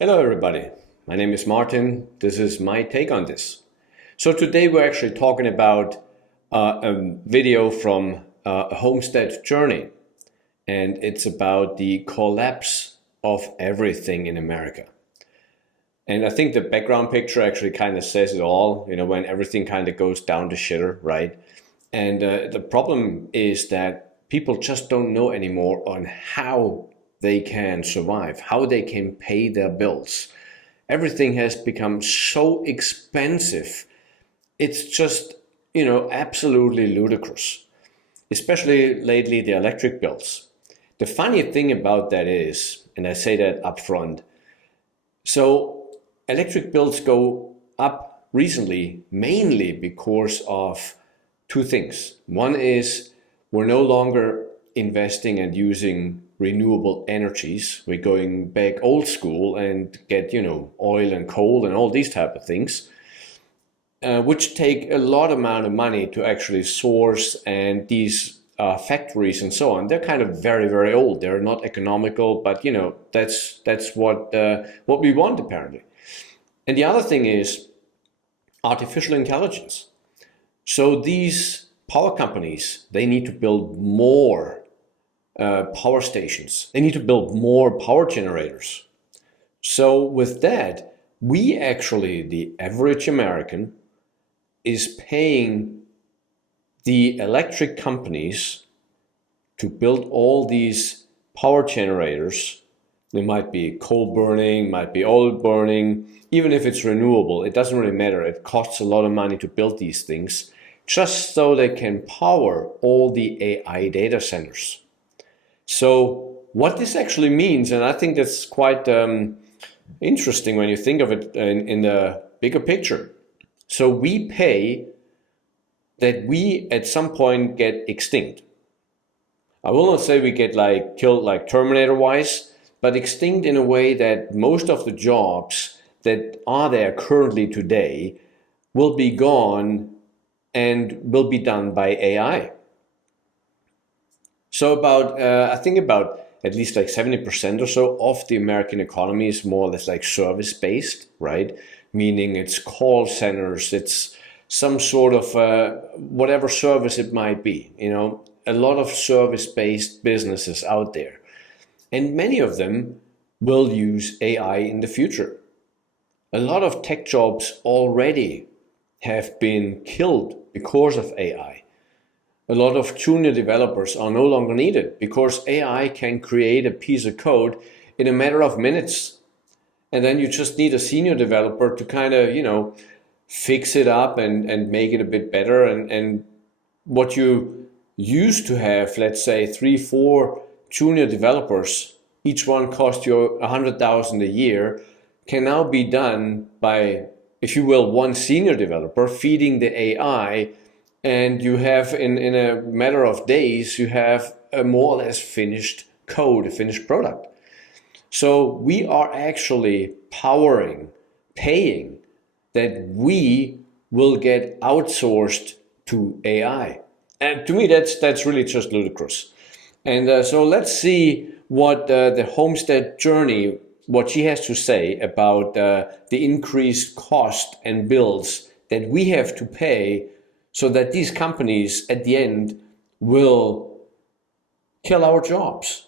Hello everybody, my name is Martin. This is my take on this. So today we're actually talking about a video from Homestead Journey, and it's about the collapse of everything in America. And I think the background picture actually kind of says it all, when everything kind of goes down the shitter, right? And the problem is that people just don't know anymore on how they can survive, how they can pay their bills. Everything has become so expensive. It's just, absolutely ludicrous, especially lately the electric bills. The funny thing about that is, and I say that up front, so electric bills go up recently mainly because of two things. One is we're no longer investing and using renewable energies. We're going back old school and get, oil and coal and all these type of things, which take a lot amount of money to actually source. And these factories and so on, they're kind of very, very old. They're not economical, but that's what we want apparently. And the other thing is artificial intelligence. So these power companies, they need to build more power stations. They need to build more power generators. So with that, we actually, the average American, is paying the electric companies to build all these power generators. They might be coal burning, might be oil burning, even if it's renewable, it doesn't really matter. It costs a lot of money to build these things, just so they can power all the AI data centers. So what this actually means, and I think that's quite interesting when you think of it in the bigger picture. So we pay that we at some point get extinct. I will not say we get killed like Terminator wise, but extinct in a way that most of the jobs that are there currently today will be gone and will be done by AI. So I think about at least 70% or so of the American economy is more or less service-based, right? Meaning it's call centers, it's some sort of whatever service it might be, a lot of service-based businesses out there. And many of them will use AI in the future. A lot of tech jobs already have been killed because of AI. A lot of junior developers are no longer needed because AI can create a piece of code in a matter of minutes. And then you just need a senior developer to kind of, fix it up and make it a bit better. And what you used to have, let's say 3-4 junior developers, each one cost you 100,000 a year, can now be done by, if you will, one senior developer feeding the AI. And you have, in a matter of days, you have a more or less finished code, a finished product. So we are actually paying that we will get outsourced to AI. And to me, that's really just ludicrous. And so let's see what the Homestead Journey, what she has to say about the increased cost and bills that we have to pay, so that these companies at the end will kill our jobs.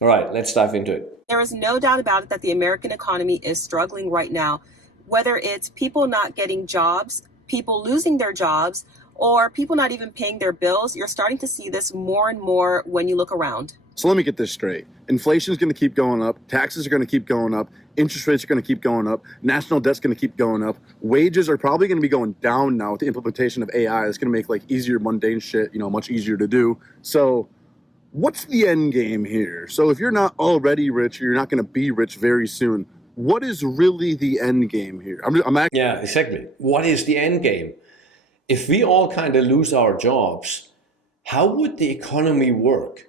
All right, let's dive into it. There is no doubt about it that the American economy is struggling right now, whether it's people not getting jobs, people losing their jobs, or people not even paying their bills. You're starting to see this more and more when you look around. So let me get this straight. Inflation is going to keep going up. Taxes are going to keep going up. Interest rates are going to keep going up. National debt's going to keep going up. Wages are probably going to be going down now with the implementation of AI. It's going to make easier mundane shit, much easier to do. So what's the end game here? So if you're not already rich, or you're not going to be rich very soon, what is really the end game here? Yeah, exactly. What is the end game? If we all kind of lose our jobs, how would the economy work?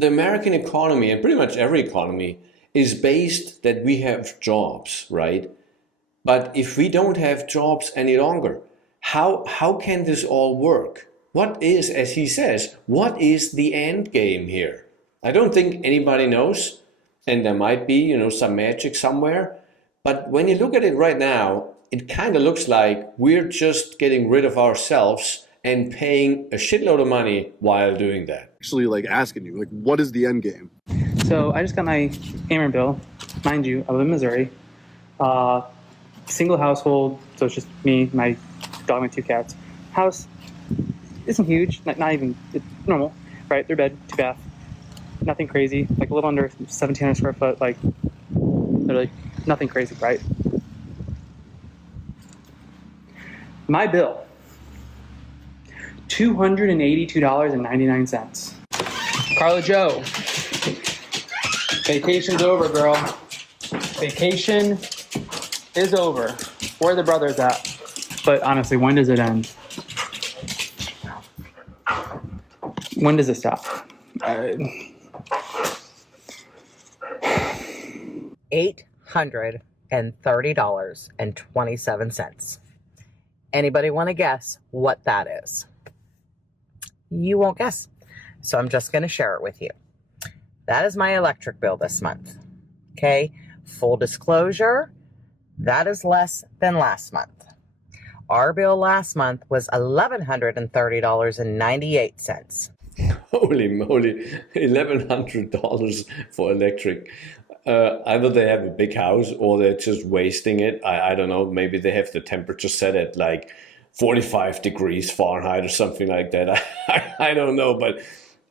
The American economy, and pretty much every economy, is based that we have jobs, right? But if we don't have jobs any longer, how can this all work? What is, as he says, what is the end game here? I don't think anybody knows. and there might be, some magic somewhere. But when you look at it right now, it kind of looks like we're just getting rid of ourselves and paying a shitload of money while doing that. Actually, like asking you, like, what is the end game? So I just got my camera bill. Mind you, I live in Missouri. Single household, so it's just me, my dog, my 2 cats. House isn't huge, not even, it's normal, right? 3-bed, 2-bath, nothing crazy, like a little under 1,700 square foot, like literally nothing crazy, right? My bill, $282.99. Carla Joe, vacation's over, girl. Vacation is over. Where are the brothers at? But honestly, when does it end? When does it stop? $830.27. Anybody want to guess what that is? You won't guess. So I'm just going to share it with you. That is my electric bill this month. Okay, full disclosure, that is less than last month. Our bill last month was $1,130.98. Holy moly, $1,100 for electric. Either they have a big house or they're just wasting it. I don't know, maybe they have the temperature set at like 45 degrees Fahrenheit or something like that. I don't know, but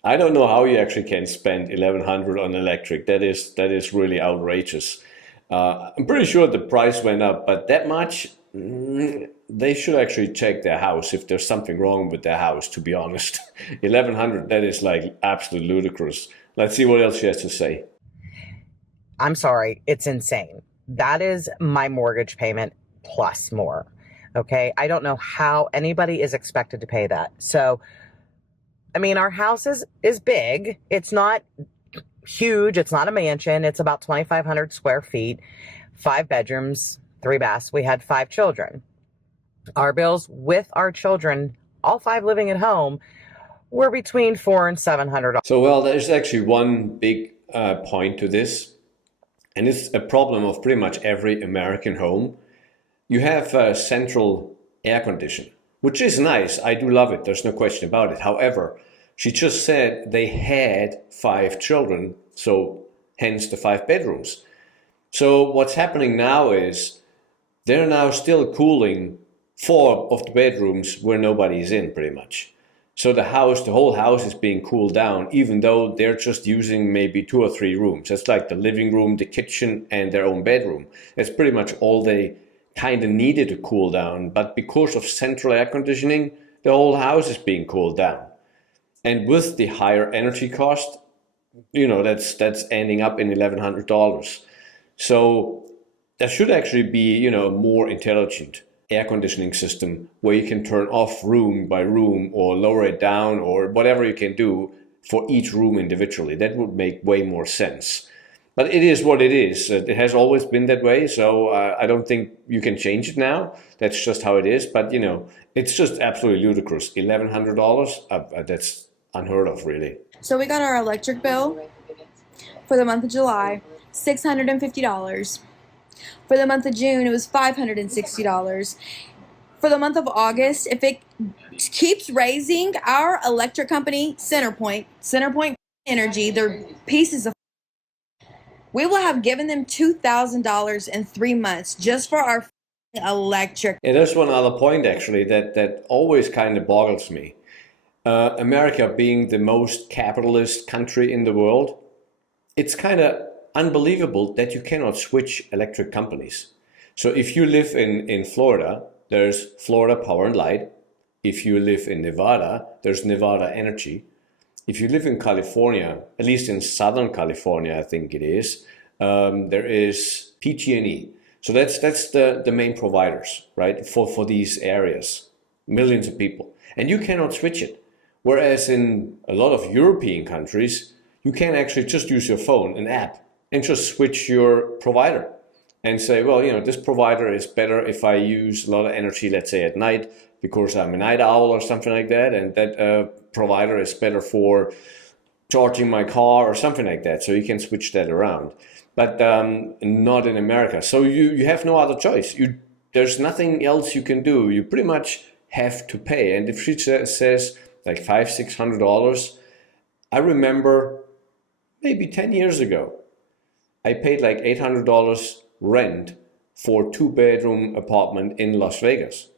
I don't know how you actually can spend $1,100 on electric. That is really outrageous. I'm pretty sure the price went up, but that much, they should actually check their house if there's something wrong with their house, to be honest. $1,100, that is like absolutely ludicrous. Let's see what else she has to say. I'm sorry, it's insane. That is my mortgage payment plus more. Okay, I don't know how anybody is expected to pay that. So, I mean, our house is big. It's not huge. It's not a mansion. It's about 2,500 square feet, 5 bedrooms, 3 baths. We had 5 children. Our bills with our children, all 5 living at home, were between $400 and $700. So, well, there's actually one big point to this, and it's a problem of pretty much every American home. You have central air conditioning, which is nice. I do love it. There's no question about it. However, she just said they had 5 children, so hence the 5 bedrooms. So what's happening now is they're now still cooling 4 of the bedrooms where nobody's in, pretty much. So the whole house is being cooled down, even though they're just using maybe 2 or 3 rooms. That's like the living room, the kitchen, and their own bedroom. That's pretty much all they kind of needed to cool down. But because of central air conditioning, the whole house is being cooled down. And with the higher energy cost, that's ending up in $1,100. So there should actually be, a more intelligent air conditioning system where you can turn off room by room or lower it down or whatever you can do for each room individually. That would make way more sense. But it is what it is. It has always been that way, so I don't think you can change it now. That's just how it is. But, it's just absolutely ludicrous. $1,100, that's unheard of, really. So we got our electric bill for the month of July, $650. For the month of June, it was $560. For the month of August, if it keeps raising, our electric company, CenterPoint Energy, they're pieces of, we will have given them $2,000 in 3 months just for our electric. And there's one other point, actually, that always kind of boggles me. America being the most capitalist country in the world, it's kind of unbelievable that you cannot switch electric companies. So if you live in Florida, there's Florida Power and Light. If you live in Nevada, there's Nevada Energy. If you live in California, at least in Southern California, I think it is, there is PG&E. So that's the main providers, right, for these areas, millions of people. And you cannot switch it. Whereas in a lot of European countries, you can actually just use your phone, an app, and just switch your provider and say, well, this provider is better if I use a lot of energy, let's say at night, because I'm a night owl or something like that. And that provider is better for charging my car or something like that. So you can switch that around, but not in America. So you have no other choice. There's nothing else you can do. You pretty much have to pay. And if she says like $500-600, I remember maybe 10 years ago, I paid like $800 rent for a 2-bedroom apartment in Las Vegas.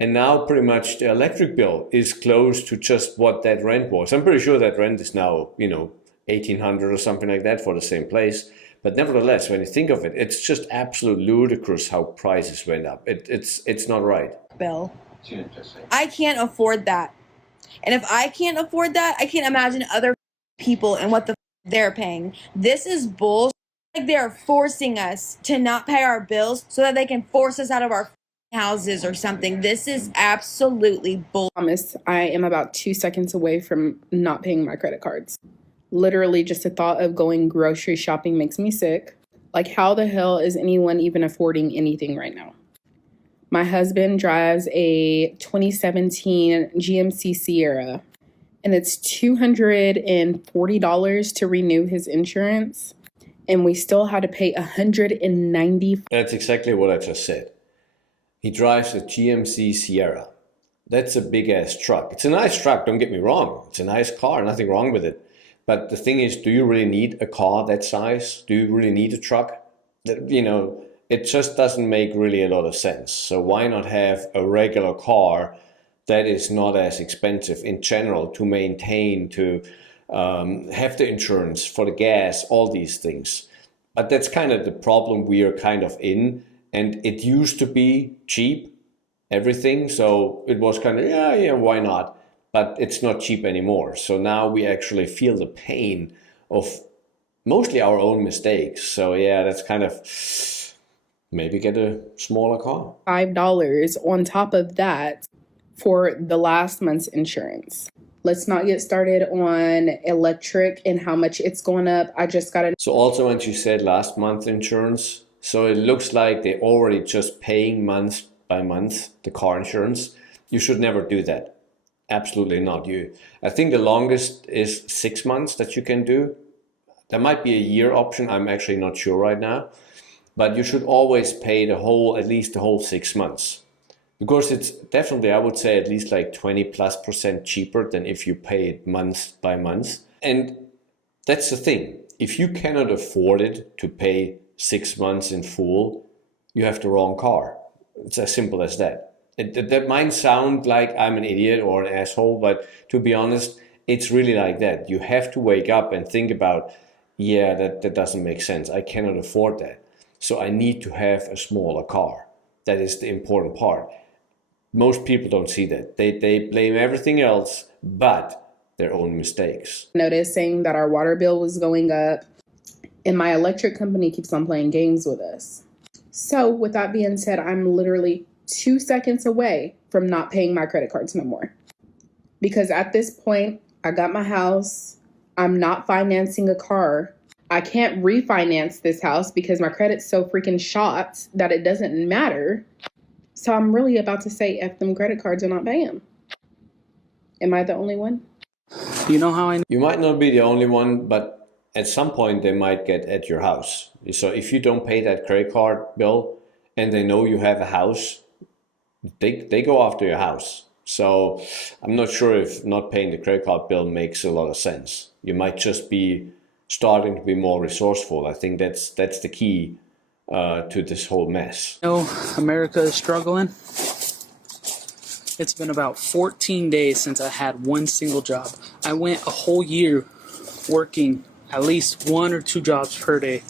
And now pretty much the electric bill is close to just what that rent was. I'm pretty sure that rent is now, $1,800 or something like that for the same place. But nevertheless, when you think of it, it's just absolute ludicrous how prices went up. It's not right. Bill. I can't afford that. And if I can't afford that, I can't imagine other people and what they're paying. This is bull. Like they're forcing us to not pay our bills so that they can force us out of our houses or something. This is absolutely bull. Promise, I am about 2 seconds away from not paying my credit cards. Literally, just the thought of going grocery shopping makes me sick. Like, how the hell is anyone even affording anything right now? My husband drives a 2017 GMC Sierra, and it's $240 to renew his insurance, and we still had to pay $190. That's exactly what I just said. He drives a GMC Sierra. That's a big-ass truck. It's a nice truck, don't get me wrong. It's a nice car, nothing wrong with it. But the thing is, do you really need a car that size? Do you really need a truck? It just doesn't make really a lot of sense. So why not have a regular car that is not as expensive in general to maintain, to have the insurance for the gas, all these things. But that's kind of the problem we are kind of in. And it used to be cheap, everything. So it was kind of, yeah, why not? But it's not cheap anymore. So now we actually feel the pain of mostly our own mistakes. So yeah, that's kind of, maybe get a smaller car. $5 on top of that for the last month's insurance. Let's not get started on electric and how much it's going up. I just got So also when she said last month insurance, so it looks like they're already just paying month by month the car insurance. You should never do that. Absolutely not. I think the longest is 6 months that you can do. There might be a year option. I'm actually not sure right now. But you should always pay at least the whole 6 months. Because it's definitely, I would say, at least like 20+% cheaper than if you pay it month by month. And that's the thing. If you cannot afford it to pay 6 months in full, you have the wrong car. It's as simple as that. That might sound like I'm an idiot or an asshole, but to be honest, it's really like that. You have to wake up and think about, yeah, that doesn't make sense. I cannot afford that. So I need to have a smaller car. That is the important part. Most people don't see that. They blame everything else but their own mistakes. Noticing that our water bill was going up, and my electric company keeps on playing games with us. So with that being said, I'm literally 2 seconds away from not paying my credit cards no more. Because at this point, I got my house. I'm not financing a car. I can't refinance this house because my credit's so freaking shot that it doesn't matter. So I'm really about to say F them credit cards and not pay them. Am I the only one? You know how I know? You might not be the only one, but at some point they might get at your house. So if you don't pay that credit card bill and they know you have a house, they go after your house. So I'm not sure if not paying the credit card bill makes a lot of sense. You might just be starting to be more resourceful. I think that's the key to this whole mess. America is struggling. It's been about 14 days since I had one single job. I went a whole year working at least 1 or 2 jobs per day.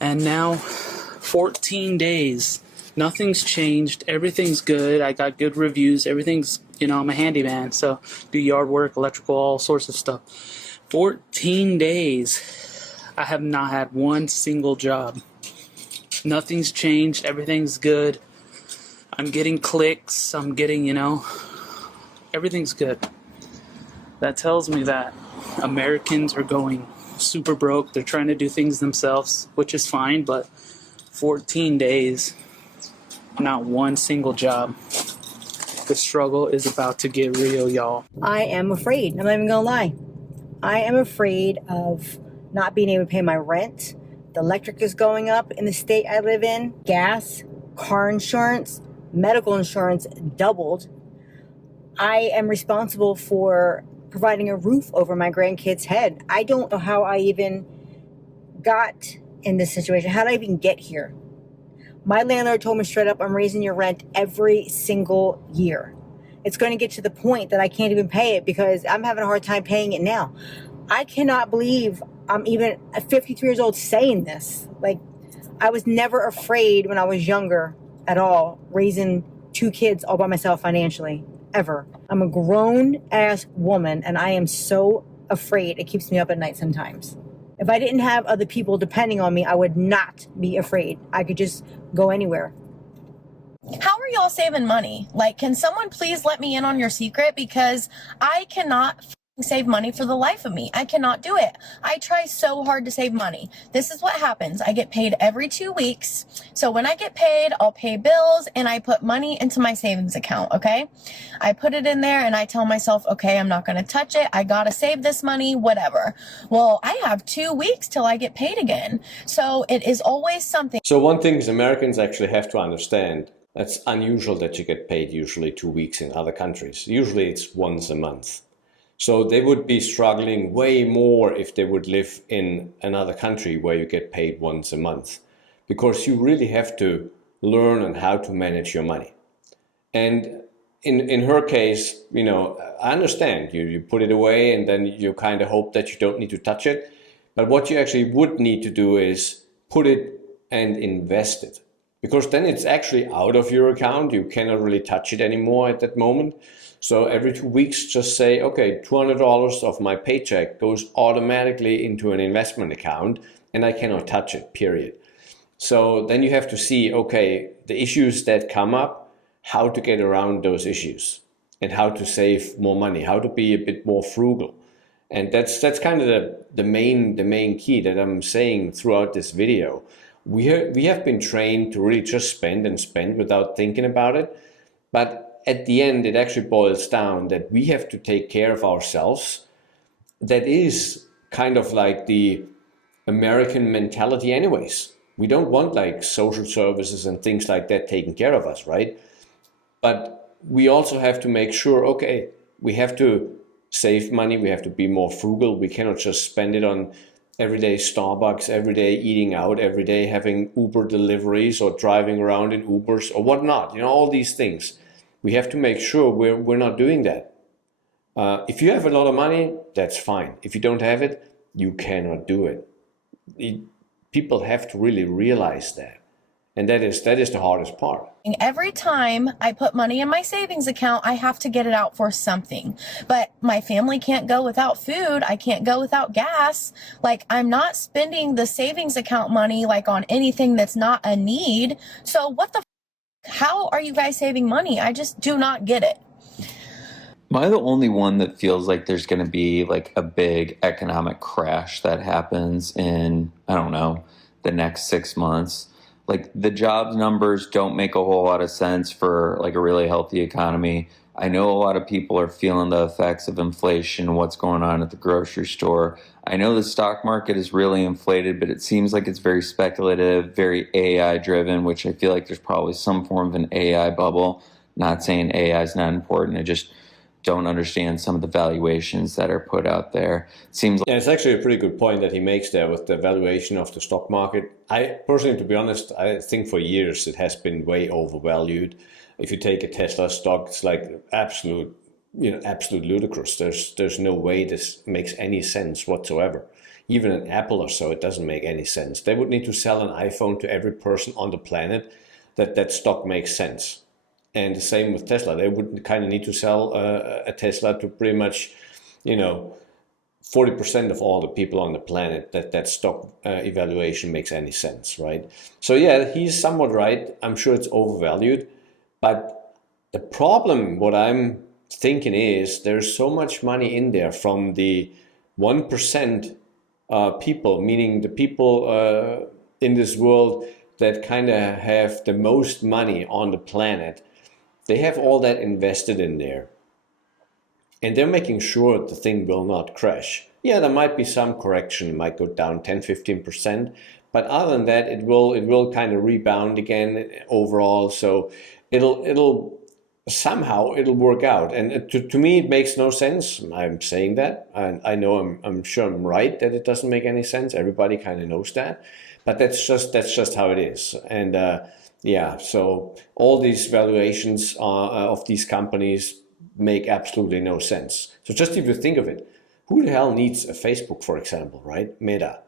And now, 14 days, nothing's changed. Everything's good. I got good reviews. Everything's, I'm a handyman, so do yard work, electrical, all sorts of stuff. 14 days, I have not had one single job. Nothing's changed. Everything's good. I'm getting clicks. I'm getting, everything's good. That tells me that Americans are going super broke. They're trying to do things themselves, which is fine, but 14 days, not one single job. The struggle is about to get real, y'all. I am afraid. I'm not even gonna lie. I am afraid of not being able to pay my rent. The electric is going up in the state I live in. Gas, car insurance, medical insurance doubled. I am responsible for providing a roof over my grandkids' head. I don't know how I even got in this situation. How did I even get here? My landlord told me straight up, I'm raising your rent every single year. It's going to get to the point that I can't even pay it because I'm having a hard time paying it now. I cannot believe I'm even 53 years old saying this. Like, I was never afraid when I was younger at all, raising 2 kids all by myself financially, ever. I'm a grown-ass woman, and I am so afraid. It keeps me up at night sometimes. If I didn't have other people depending on me, I would not be afraid. I could just go anywhere. How are y'all saving money? Like, can someone please let me in on your secret? Because I cannot save money for the life of me. I cannot do it. I try so hard to save money. This is what happens. I get paid every 2 weeks. So when I get paid, I'll pay bills and I put money into my savings account, okay? I put it in there and I tell myself, okay, I'm not going to touch it. I got to save this money, whatever. Well, I have 2 weeks till I get paid again. So it is always something. So one thing is Americans actually have to understand, that's unusual that you get paid usually 2 weeks in other countries. Usually it's once a month. So they would be struggling way more if they would live in another country where you get paid once a month, because you really have to learn on how to manage your money. And in her case, you know, I understand you put it away and then you kind of hope that you don't need to touch it. But what you actually would need to do is put it and invest it, because then it's actually out of your account. You cannot really touch it anymore at that moment. So every 2 weeks, just say, okay, $200 of my paycheck goes automatically into an investment account and I cannot touch it, period. So then you have to see, okay, the issues that come up, how to get around those issues and how to save more money, how to be a bit more frugal. And that's kind of the main key that I'm saying throughout this video. We have been trained to really just spend and spend without thinking about it. But at the end, it actually boils down that we have to take care of ourselves. That is kind of like the American mentality anyways. We don't want like social services and things like that taking care of us, right? But we also have to make sure, okay, we have to save money, we have to be more frugal. We cannot just spend it on everyday Starbucks, everyday eating out, everyday having Uber deliveries or driving around in Ubers or whatnot, you know, all these things. We have to make sure we're not doing that. If you have a lot of money, that's fine. If you don't have it, you cannot do it. People have to really realize that. And that is the hardest part. Every time I put money in my savings account, I have to get it out for something. But my family can't go without food. I can't go without gas. Like, I'm not spending the savings account money like on anything that's not a need. So what the how are you guys saving money? I just do not get it. Am I the only one that feels like there's going to be like a big economic crash that happens in, I don't know, the next 6 months? Like, the jobs numbers don't make a whole lot of sense for like a really healthy economy. I know a lot of people are feeling the effects of inflation, what's going on at the grocery store. I know the stock market is really inflated, but it seems like it's very speculative, very AI driven, which I feel like there's probably some form of an AI bubble. Not saying AI is not important. I just don't understand some of the valuations that are put out there. It seems like it's actually a pretty good point that he makes there with the valuation of the stock market. I personally, to be honest, I think for years it has been way overvalued. If you take a Tesla stock, it's like absolute ludicrous. There's no way this makes any sense whatsoever. Even an Apple or so, it doesn't make any sense. They would need to sell an iPhone to every person on the planet that stock makes sense. And the same with Tesla. They would kind of need to sell a Tesla to pretty much, 40% of all the people on the planet that stock evaluation makes any sense, right? So yeah, he's somewhat right. I'm sure it's overvalued. But the problem, what I'm thinking is, there's so much money in there from the 1% people, meaning the people in this world that kind of have the most money on the planet. They have all that invested in there. and they're making sure the thing will not crash. Yeah, there might be some correction, it might go down 10-15%, but other than that, it will kind of rebound again overall. So it'll somehow it'll work out. And to me, it makes no sense. I'm saying that. I know I'm sure I'm right that it doesn't make any sense. Everybody kind of knows that, but that's just how it is. And yeah, so all these valuations of these companies make absolutely no sense. So just if you think of it, who the hell needs a Facebook, for example, right? Meta.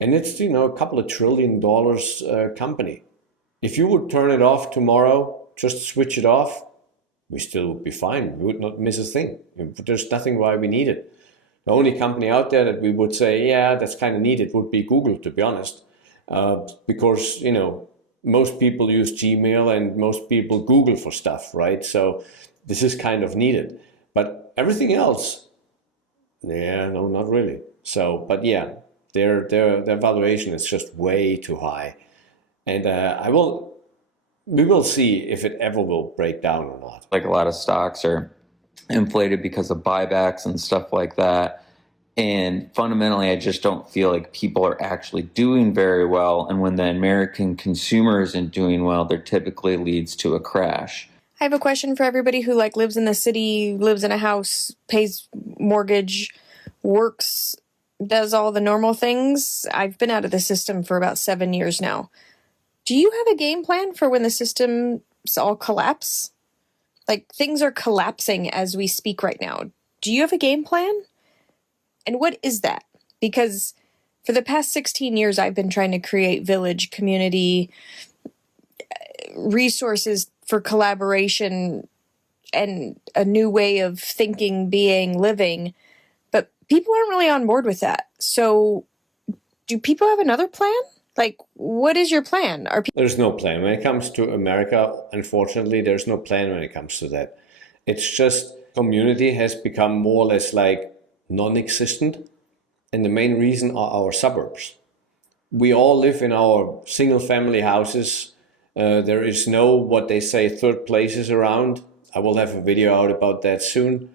And it's, a couple of $1 trillion company. If you would turn it off tomorrow, just switch it off, we still would be fine. We would not miss a thing. There's nothing why we need it. The only company out there that we would say, yeah, that's kind of needed would be Google, to be honest. Because, most people use Gmail and most people Google for stuff, right? So this is kind of needed. But everything else, yeah, no, not really. So, but yeah, their valuation is just way too high. And we will see if it ever will break down or not. Like a lot of stocks are inflated because of buybacks and stuff like that. And fundamentally, I just don't feel like people are actually doing very well. And when the American consumer isn't doing well, there typically leads to a crash. I have a question for everybody who lives in the city, lives in a house, pays mortgage, works, does all the normal things. I've been out of the system for about 7 years now. Do you have a game plan for when the systems all collapse? Things are collapsing as we speak right now. Do you have a game plan? And what is that? Because for the past 16 years, I've been trying to create village, community, resources for collaboration and a new way of thinking, being, living. But people aren't really on board with that. So do people have another plan? What is your plan? There's no plan. When it comes to America, unfortunately, there's no plan when it comes to that. It's just community has become more or less non-existent. And the main reason are our suburbs. We all live in our single family houses. There is no, what they say, third places around. I will have a video out about that soon.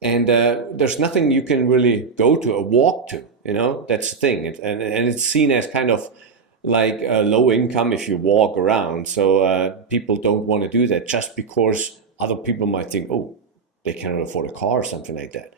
And there's nothing you can really go to or walk to, that's the thing. And it's seen as kind of low income if you walk around. So people don't want to do that just because other people might think, oh, they cannot afford a car or something like that.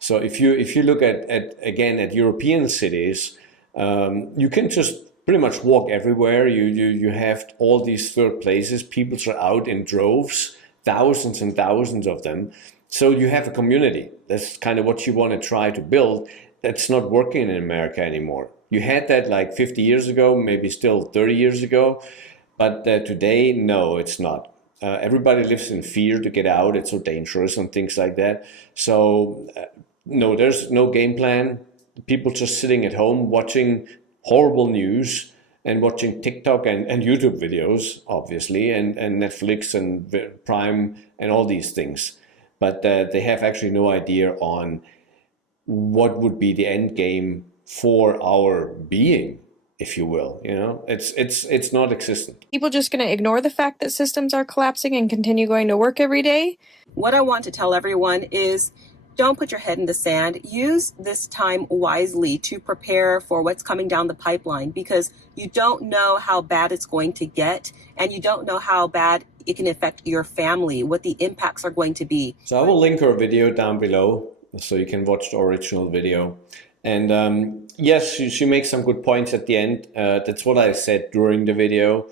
So if you look at European cities, you can just pretty much walk everywhere. You have all these third places. People are out in droves, thousands and thousands of them. So you have a community. That's kind of what you want to try to build. That's not working in America anymore. You had that 50 years ago, maybe still 30 years ago, but today, no, it's not. Everybody lives in fear to get out. It's so dangerous and things like that. So no, there's no game plan. People just sitting at home watching horrible news and watching TikTok and YouTube videos, obviously, and Netflix and Prime and all these things. But they have actually no idea on what would be the end game for our being, if you will. It's not existent. People just going to ignore the fact that systems are collapsing and continue going to work every day? What I want to tell everyone is don't put your head in the sand. Use this time wisely to prepare for what's coming down the pipeline, because you don't know how bad it's going to get, and you don't know how bad it can affect your family, what the impacts are going to be. So I will link her video down below so you can watch the original video. And yes, she makes some good points at the end. That's what I said during the video.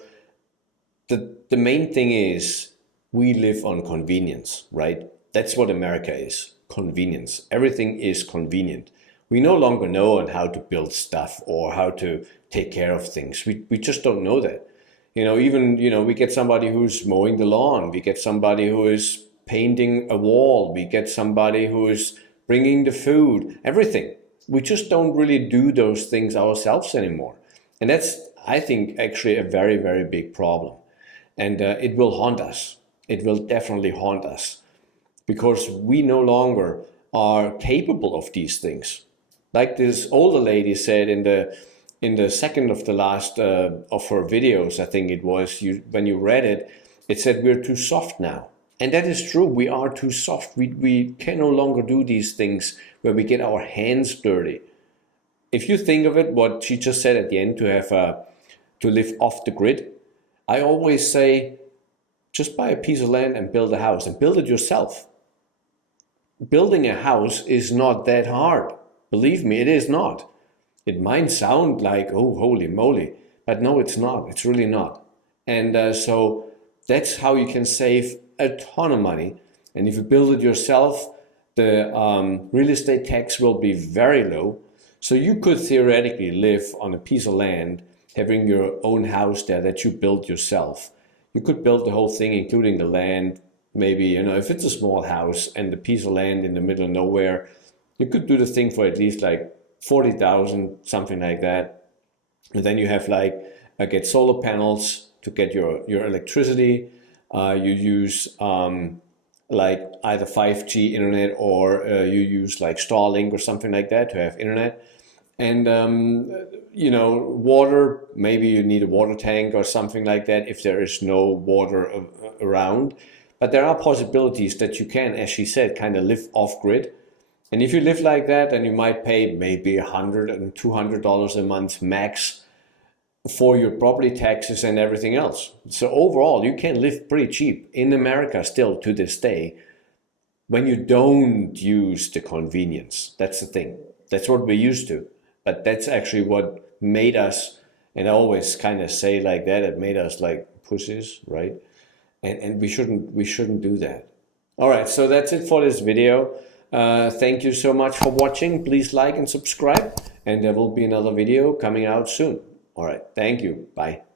The main thing is we live on convenience, right? That's what America is. Convenience. Everything is convenient. We no longer know on how to build stuff or how to take care of things. We just don't know that. We get somebody who's mowing the lawn. We get somebody who is painting a wall. We get somebody who is bringing the food, everything. We just don't really do those things ourselves anymore. And that's, I think, actually a very, very big problem. And it will haunt us. It will definitely haunt us, because we no longer are capable of these things. Like this older lady said in the second of the last of her videos, I think it was, when you read it, it said we're too soft now. And that is true. We are too soft. We can no longer do these things where we get our hands dirty. If you think of it, what she just said at the end, to live off the grid, I always say, just buy a piece of land and build a house, and build it yourself. Building a house is not that hard. Believe me, it is not. It might sound like, oh, holy moly, but no, it's not. It's really not. And so that's how you can save a ton of money. And if you build it yourself, the real estate tax will be very low. So you could theoretically live on a piece of land, having your own house there that you built yourself. You could build the whole thing, including the land. Maybe, you know, if it's a small house and the piece of land in the middle of nowhere, you could do the thing for at least like 40,000, something like that. And then you have like, get solar panels to get your electricity. You use like either 5G internet, or you use like Starlink or something like that to have internet. And, you know, water, maybe you need a water tank or something like that if there is no water around. But there are possibilities that you can, as she said, kind of live off grid. And if you live like that, then you might pay maybe $100 and $200 a month max for your property taxes and everything else. So overall, you can live pretty cheap in America still to this day when you don't use the convenience. That's the thing. That's what we're used to. But that's actually what made us, and I always kind of say like that, it made us like pussies, right? And we shouldn't do that. All right, so that's it for this video. Thank you so much for watching. Please like and subscribe, and there will be another video coming out soon. All right, thank you. Bye.